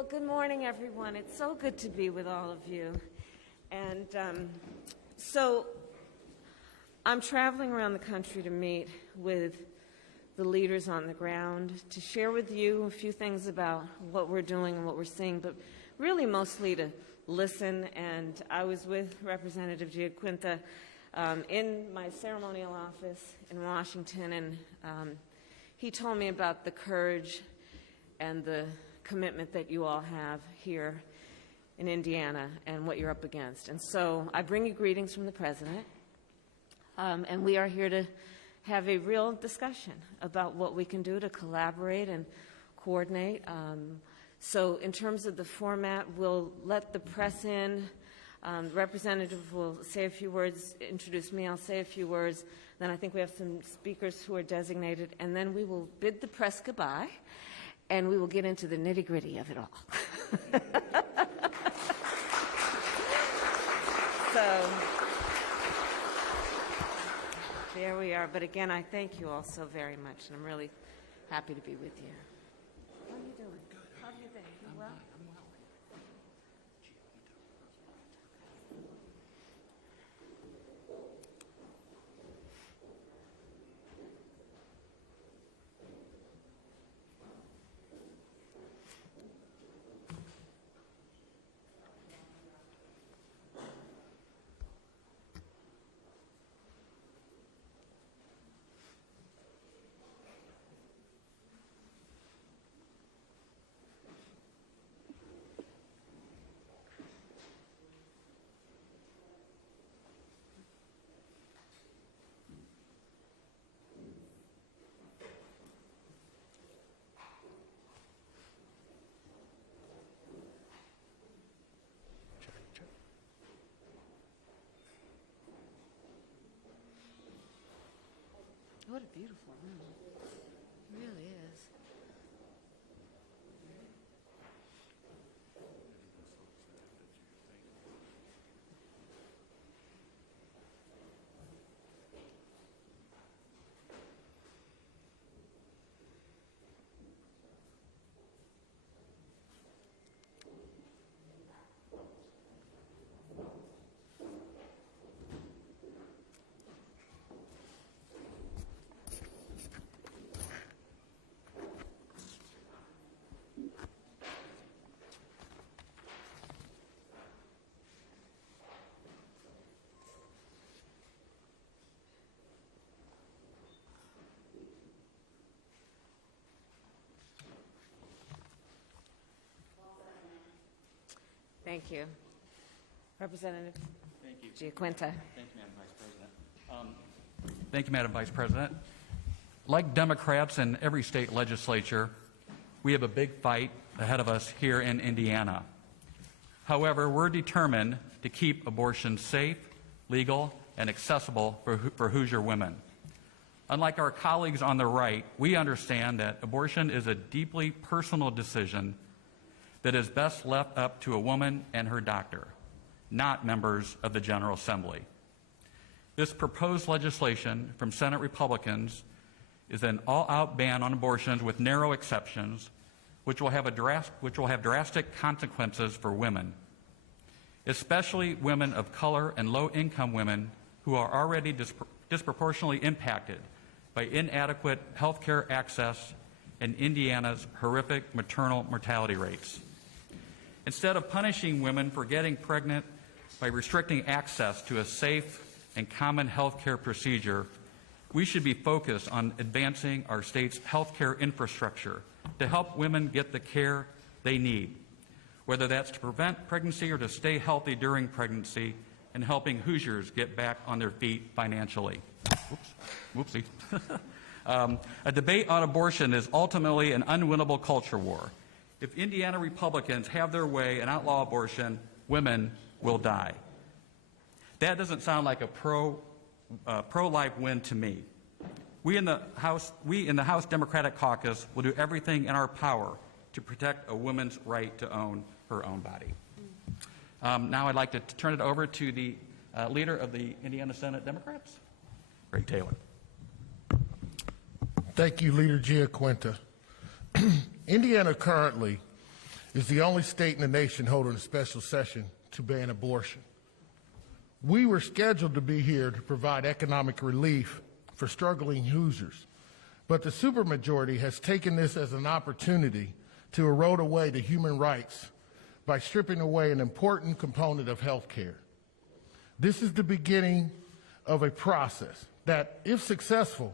Well, good morning, everyone. It's so good to be with all of you. And so I'm traveling around the country to meet with the leaders on the ground to share with you a few things about what we're doing and what we're seeing, but really mostly to listen. And I was with Representative Giaquinta in my ceremonial office in Washington, and he told me about the courage and the commitment that you all have here in Indiana and what you're up against. And so I bring you greetings from the President, and we are here to have a real discussion about what we can do to collaborate and coordinate. So in terms of the format, we'll let the press in. The representative will say a few words, introduce me, I'll say a few words. Then I think we have some speakers who are designated, and then we will bid the press goodbye, and we will get into the nitty-gritty of it all. So there we are. But again, I thank you all so very much, and I'm really happy to be with you. How are you doing? Good. How have you been? You well? I'm well. What a beautiful room. It really is. Thank you. Representative Giaquinta. Thank you, Madam Vice President. Thank you, Madam Vice President. Like Democrats in every state legislature, we have a big fight ahead of us here in Indiana. However, we're determined to keep abortion safe, legal, and accessible for Hoosier women. Unlike our colleagues on the right, we understand that abortion is a deeply personal decision that is best left up to a woman and her doctor, not members of the General Assembly. This proposed legislation from Senate Republicans is an all-out ban on abortions with narrow exceptions, which will have drastic consequences for women, especially women of color and low-income women who are already disproportionately impacted by inadequate health care access and Indiana's horrific maternal mortality rates. Instead of punishing women for getting pregnant by restricting access to a safe and common health care procedure, we should be focused on advancing our state's health care infrastructure to help women get the care they need, whether that's to prevent pregnancy or to stay healthy during pregnancy, and helping Hoosiers get back on their feet financially. Whoopsie. A debate on abortion is ultimately an unwinnable culture war. If Indiana Republicans have their way and outlaw abortion, women will die. That doesn't sound like a pro-life win to me. We in the House Democratic Caucus will do everything in our power to protect a woman's right to own her own body. Now I'd like to turn it over to the leader of the Indiana Senate Democrats, Greg Taylor. Thank you, Leader Giaquinta. Indiana currently is the only state in the nation holding a special session to ban abortion. We were scheduled to be here to provide economic relief for struggling Hoosiers, but the supermajority has taken this as an opportunity to erode away the human rights by stripping away an important component of health care. This is the beginning of a process that, if successful,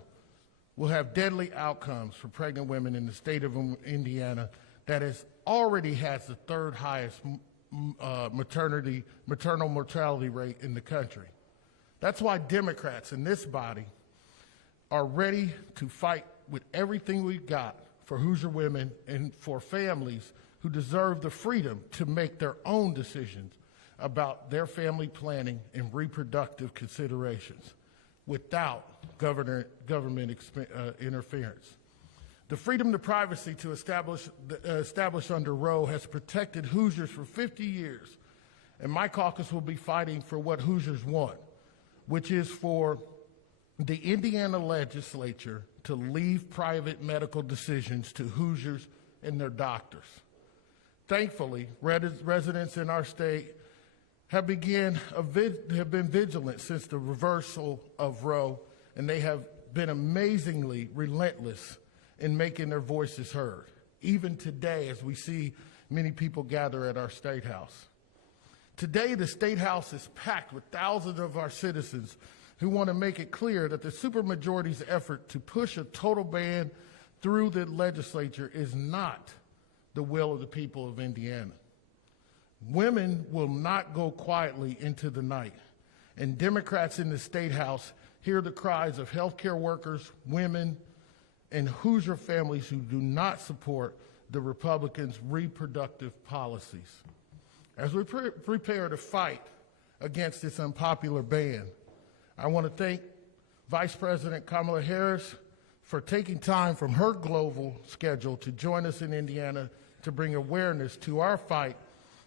will have deadly outcomes for pregnant women in the state of Indiana that already has the third highest maternal mortality rate in the country. That's why Democrats in this body are ready to fight with everything we've got for Hoosier women and for families who deserve the freedom to make their own decisions about their family planning and reproductive considerations without government interference. The freedom to privacy to established under Roe has protected Hoosiers for 50 years, and my caucus will be fighting for what Hoosiers want, which is for the Indiana legislature to leave private medical decisions to Hoosiers and their doctors. Thankfully, residents in our state have been vigilant since the reversal of Roe, and they have been amazingly relentless in making their voices heard, even today as we see many people gather at our State House. Today, the State House is packed with thousands of our citizens who want to make it clear that the supermajority's effort to push a total ban through the legislature is not the will of the people of Indiana. Women will not go quietly into the night, and Democrats in the State House hear the cries of healthcare workers, women, and Hoosier families who do not support the Republicans' reproductive policies. As we prepare to fight against this unpopular ban, I want to thank Vice President Kamala Harris for taking time from her global schedule to join us in Indiana to bring awareness to our fight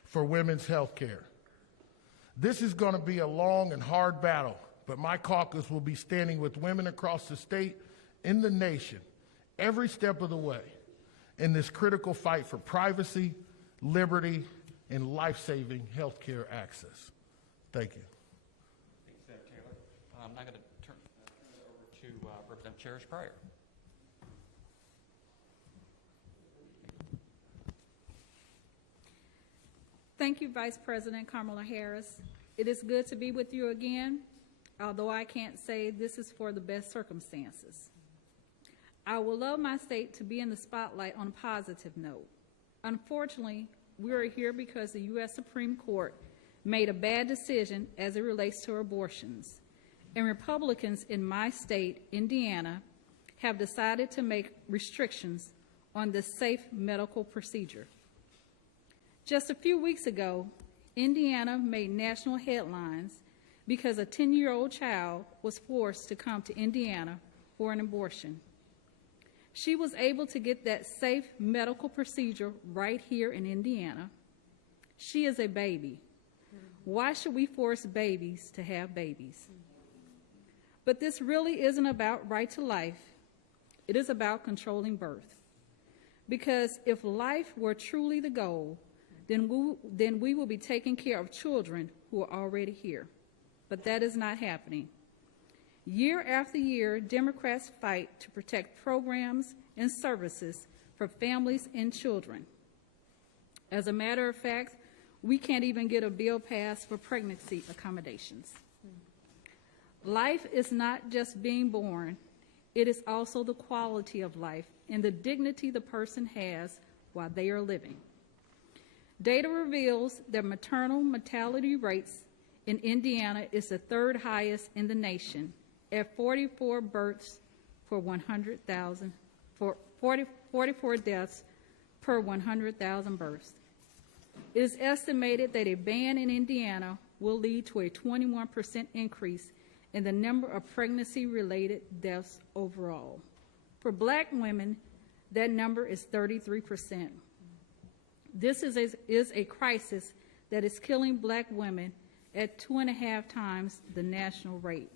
for women's health care. This is going to be a long and hard battle, but my caucus will be standing with women across the state and the nation every step of the way in this critical fight for privacy, liberty, and life-saving health care access. Thank you. Thanks, Taylor. I'm now going to turn it over to Representative Cherish Pryor. Thank you, Vice President Kamala Harris. It is good to be with you again, although I can't say this is for the best circumstances. I would love my state to be in the spotlight on a positive note. Unfortunately, we are here because the U.S. Supreme Court made a bad decision as it relates to abortions, and Republicans in my state, Indiana, have decided to make restrictions on this safe medical procedure. Just a few weeks ago, Indiana made national headlines because a 10-year-old child was forced to come to Indiana for an abortion. She was able to get that safe medical procedure right here in Indiana. She is a baby. Why should we force babies to have babies? But this really isn't about right to life. It is about controlling birth. Because if life were truly the goal, then we will be taking care of children who are already here. But that is not happening. Year after year, Democrats fight to protect programs and services for families and children. As a matter of fact, we can't even get a bill passed for pregnancy accommodations. Life is not just being born, it is also the quality of life and the dignity the person has while they are living. Data reveals that maternal mortality rates in Indiana is the third highest in the nation at 44 births for 100,000, 44 deaths per 100,000 births. It is estimated that a ban in Indiana will lead to a 21% increase in the number of pregnancy-related deaths overall. For Black women, that number is 33%. This is a crisis that is killing Black women at 2.5 times the national rate.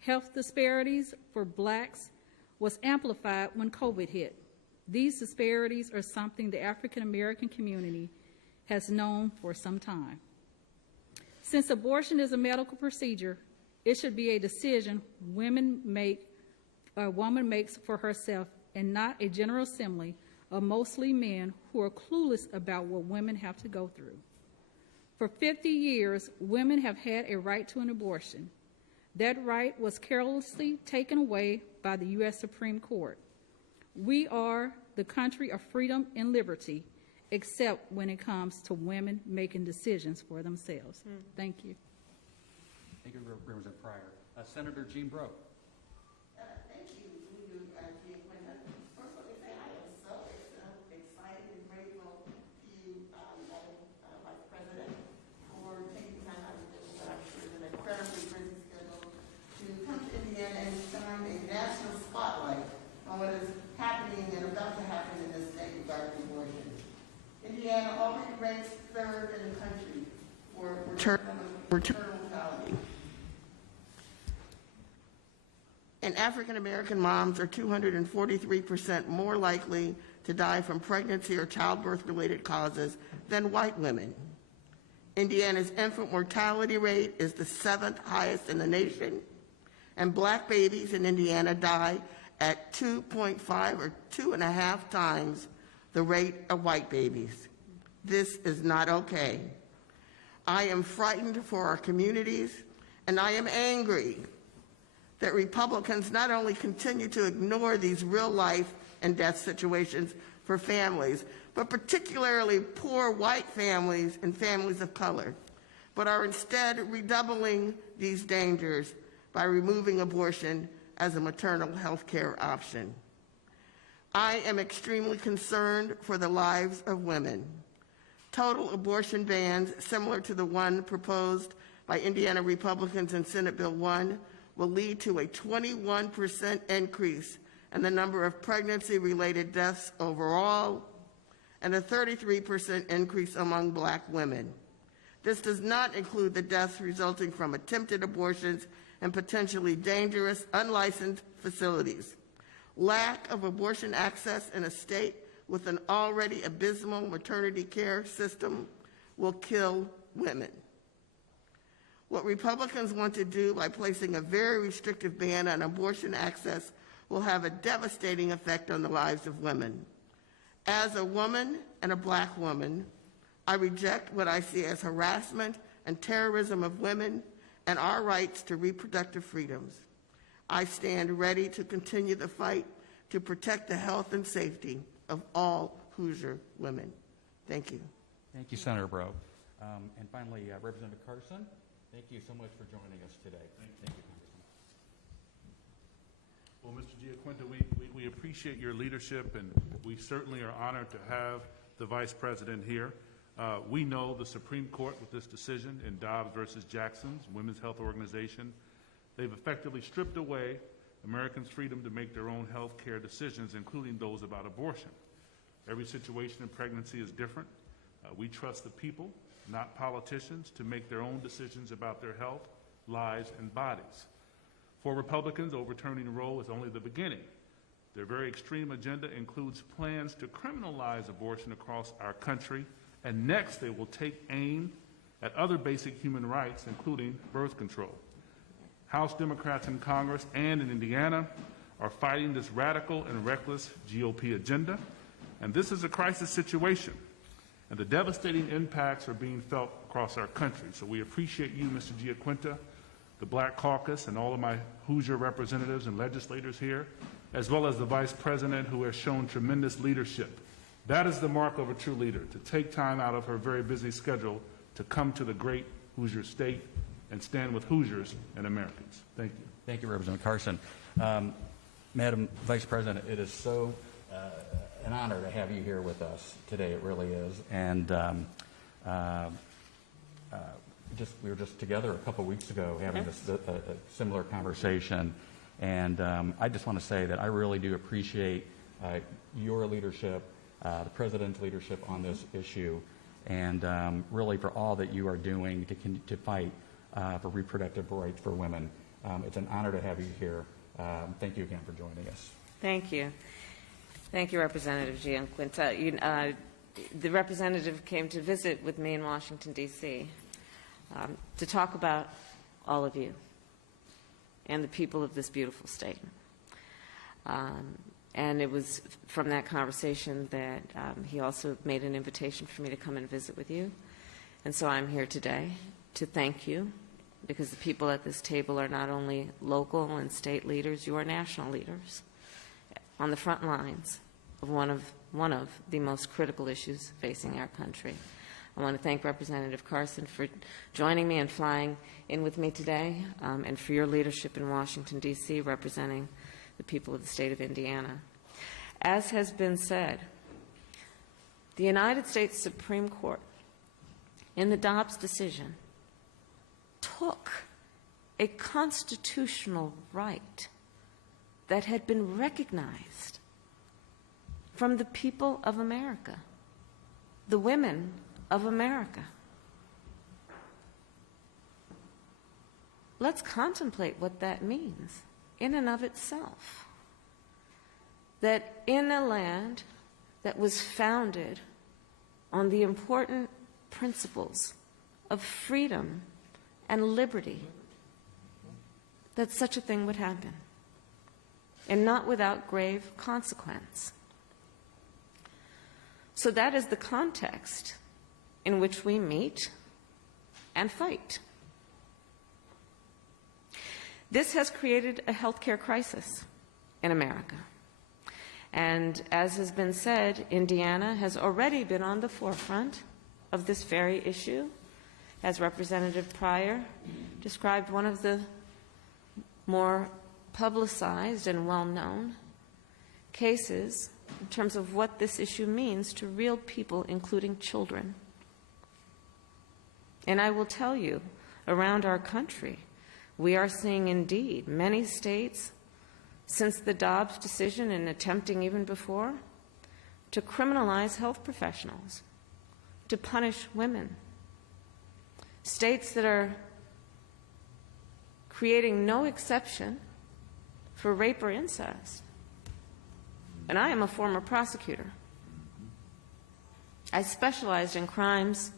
Health disparities for Blacks was amplified when COVID hit. These disparities are something the African American community has known for some time. Since abortion is a medical procedure, it should be a decision a woman makes for herself and not a general assembly of mostly men who are clueless about what women have to go through. For 50 years, women have had a right to an abortion. That right was carelessly taken away by the U.S. Supreme Court. We are the country of freedom and liberty, except when it comes to women making decisions for themselves. Thank you. Thank you, Representative Pryor. Senator Jean Breaux. Thank you, Gia Quinta. First, let me say I am so excited and grateful to you, Madam Vice President, for taking time out of what I'm sure is an incredibly busy schedule to come to Indiana and shine a national spotlight on what is happening and about to happen in this state regarding abortion. Indiana already ranks third in the country for maternal mortality. And African American moms are 243% more likely to die from pregnancy or childbirth-related causes than white women. Indiana's infant mortality rate is the 7th highest in the nation, and black babies in Indiana die at 2.5 or 2.5 times the rate of white babies. This is not okay. I am frightened for our communities, and I am angry that Republicans not only continue to ignore these real life and death situations for families, but particularly poor white families and families of color, but are instead redoubling these dangers by removing abortion as a maternal health care option. I am extremely concerned for the lives of women. Total abortion bans, similar to the one proposed by Indiana Republicans in Senate Bill 1, will lead to a 21% increase in the number of pregnancy-related deaths overall and a 33% increase among black women. This does not include the deaths resulting from attempted abortions and potentially dangerous, unlicensed facilities. Lack of abortion access in a state with an already abysmal maternity care system will kill women. What Republicans want to do by placing a very restrictive ban on abortion access will have a devastating effect on the lives of women. As a woman and a black woman, I reject what I see as harassment and terrorism of women and our rights to reproductive freedoms. I stand ready to continue the fight to protect the health and safety of all Hoosier women. Thank you. Thank you, Senator Breaux. And finally, Representative Carson, thank you so much for joining us today. Thank you, Congressman. Well, Mr. Giaquinta, we appreciate your leadership, and we certainly are honored to have the Vice President here. We know the Supreme Court, with this decision in Dobbs versus Jackson's Women's Health Organization, they've effectively stripped away Americans' freedom to make their own health care decisions, including those about abortion. Every situation in pregnancy is different. We trust the people, not politicians, to make their own decisions about their health, lives, and bodies. For Republicans, overturning Roe is only the beginning. Their very extreme agenda includes plans to criminalize abortion across our country, and next they will take aim at other basic human rights, including birth control. House Democrats in Congress and in Indiana are fighting this radical and reckless GOP agenda, and this is a crisis situation, and the devastating impacts are being felt across our country. So we appreciate you, Mr. Giaquinta, the Black Caucus, and all of my Hoosier representatives and legislators here, as well as the Vice President, who has shown tremendous leadership. That is the mark of a true leader, to take time out of her very busy schedule to come to the great Hoosier state and stand with Hoosiers and Americans. Thank you. Thank you, Representative Carson. Madam Vice President, it is so an honor to have you here with us today. It really is. And we were just together a couple weeks ago having a similar conversation. And I just want to say that I really do appreciate your leadership, the President's leadership on this issue, and really for all that you are doing to fight for reproductive rights for women. It's an honor to have you here. Thank you again for joining us. Thank you. Thank you, Representative Gianquinta. The representative came to visit with me in Washington, D.C. To talk about all of you and the people of this beautiful state. And it was from that conversation that he also made an invitation for me to come and visit with you. And so I'm here today to thank you, because the people at this table are not only local and state leaders, you are national leaders on the front lines of one of the most critical issues facing our country. I want to thank Representative Carson for joining me and flying in with me today, and for your leadership in Washington, D.C., representing the people of the state of Indiana. As has been said, the United States Supreme Court, in the Dobbs decision, took a constitutional right that had been recognized from the people of America, the women of America. Let's contemplate what that means in and of itself. That in a land that was founded on the important principles of freedom and liberty, that such a thing would happen, and not without grave consequence. So that is the context in which we meet and fight. This has created a healthcare crisis in America. And as has been said, Indiana has already been on the forefront of this very issue. As Representative Pryor described, one of the more publicized and well-known cases in terms of what this issue means to real people, including children. And I will tell you, around our country, we are seeing indeed many states, since the Dobbs decision and attempting even before, to criminalize health professionals, to punish women. States that are creating no exception for rape or incest. And I am a former prosecutor. I specialized in crimes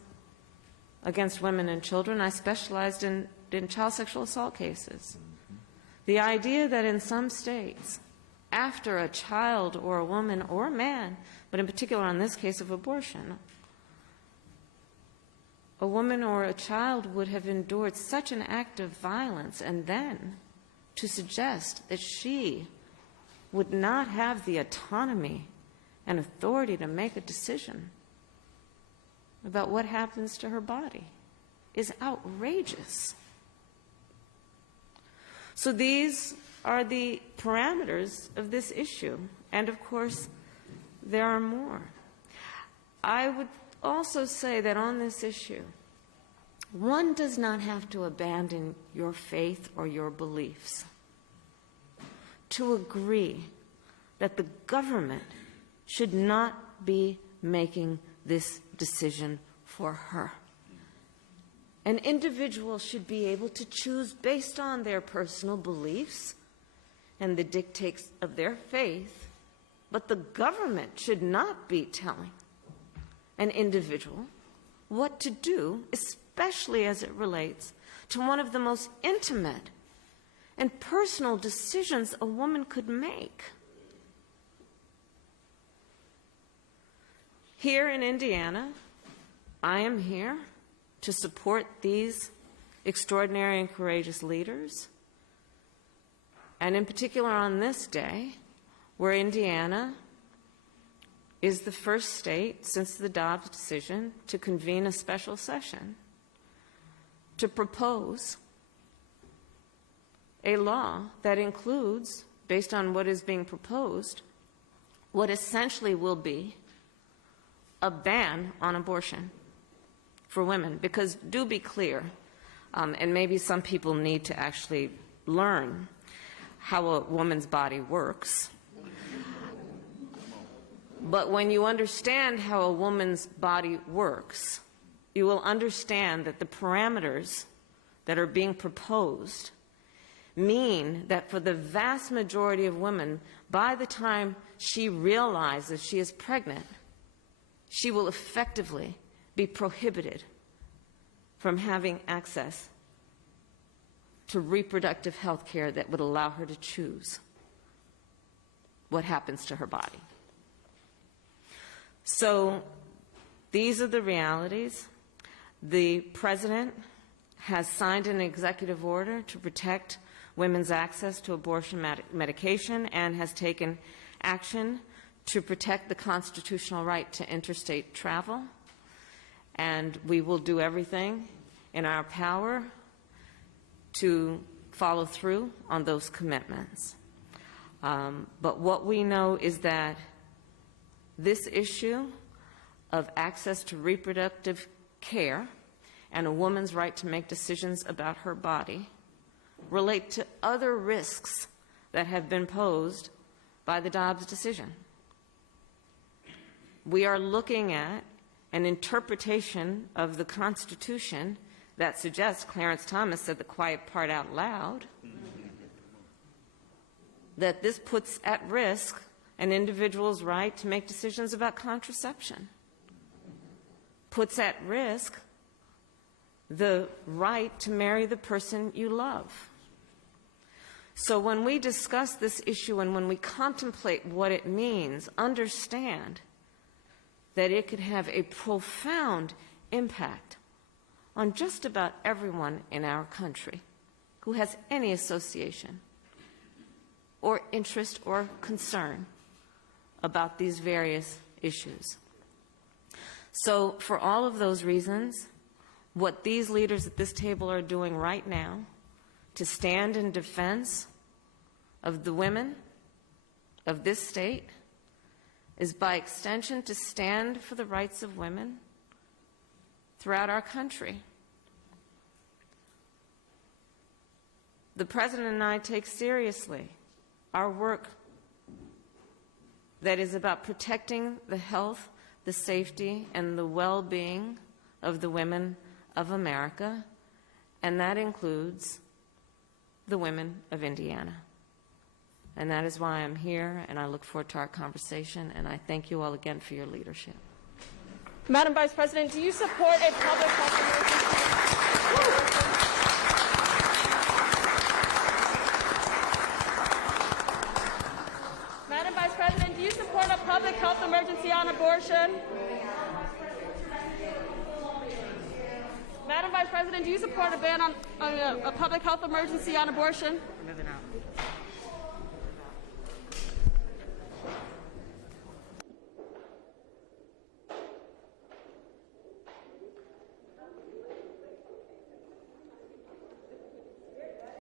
against women and children. I specialized in child sexual assault cases. The idea that in some states, after a child or a woman or a man, but in particular in this case of abortion, a woman or a child would have endured such an act of violence, and then to suggest that she would not have the autonomy and authority to make a decision about what happens to her body is outrageous. So these are the parameters of this issue, and of course there are more. I would also say that on this issue, one does not have to abandon your faith or your beliefs to agree that the government should not be making this decision for her. An individual should be able to choose based on their personal beliefs and the dictates of their faith, but the government should not be telling an individual what to do, especially as it relates to one of the most intimate and personal decisions a woman could make. Here in Indiana, I am here to support these extraordinary and courageous leaders, and in particular on this day, where Indiana is the first state since the Dobbs decision to convene a special session to propose a law that includes, based on what is being proposed, what essentially will be a ban on abortion for women. Because do be clear, and maybe some people need to actually learn how a woman's body works. But when you understand how a woman's body works, you will understand that the parameters that are being proposed mean that for the vast majority of women, by the time she realizes she is pregnant, she will effectively be prohibited from having access to reproductive health care that would allow her to choose what happens to her body. So these are the realities. The President has signed an executive order to protect women's access to abortion medication and has taken action to protect the constitutional right to interstate travel. And we will do everything in our power to follow through on those commitments. But what we know is that this issue of access to reproductive care and a woman's right to make decisions about her body relate to other risks that have been posed by the Dobbs decision. We are looking at an interpretation of the Constitution that suggests, Clarence Thomas said the quiet part out loud, that this puts at risk an individual's right to make decisions about contraception, puts at risk the right to marry the person you love. So when we discuss this issue and when we contemplate what it means, understand that it could have a profound impact on just about everyone in our country who has any association or interest or concern about these various issues. So for all of those reasons, what these leaders at this table are doing right now to stand in defense of the women of this state is by extension to stand for the rights of women throughout our country. The President and I take seriously our work that is about protecting the health, the safety, and the well-being of the women of America, and that includes the women of Indiana. And that is why I'm here, and I look forward to our conversation, and I thank you all again for your leadership. Madam Vice President, do you support a public health emergency? Madam Vice President, do you support a public health emergency on abortion? Madam Vice President, do you support a ban on a public health emergency on abortion? Moving on.